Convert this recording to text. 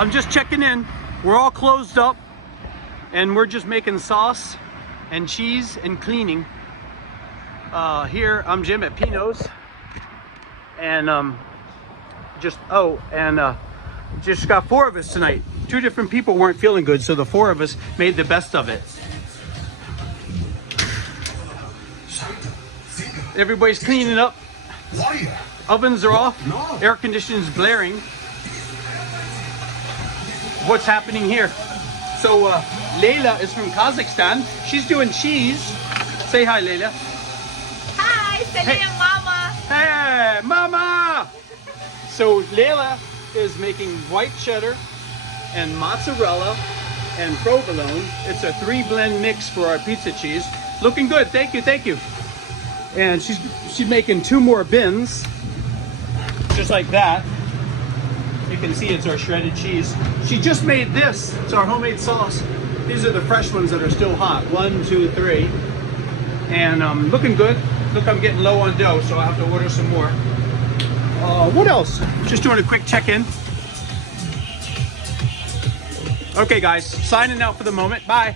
I'm just checking in. We're all closed up and we're just making sauce and cheese and cleaning. Here, I'm Jim at Pinos. And just got 4 of us tonight. 2 different people weren't feeling good, so the 4 of us made the best of it. Everybody's cleaning up. Ovens are off. Air conditioning's blaring. What's happening here? So Leila is from Kazakhstan. She's doing cheese. Say hi, Leila. Hi, say Hey. Mama. Hey, mama! So Leila is making white cheddar and mozzarella and provolone. It's a 3-blend mix for our pizza cheese. Looking good. Thank you, thank you. And she's making 2 more bins, just like that. You can see it's our shredded cheese. She just made this. It's our homemade sauce. These are the fresh ones that are still hot. 1, 2, 3. And looking good. Look, I'm getting low on dough, so I'll have to order some more. What else? Just doing a quick check-in. Okay, guys, signing out for the moment. Bye.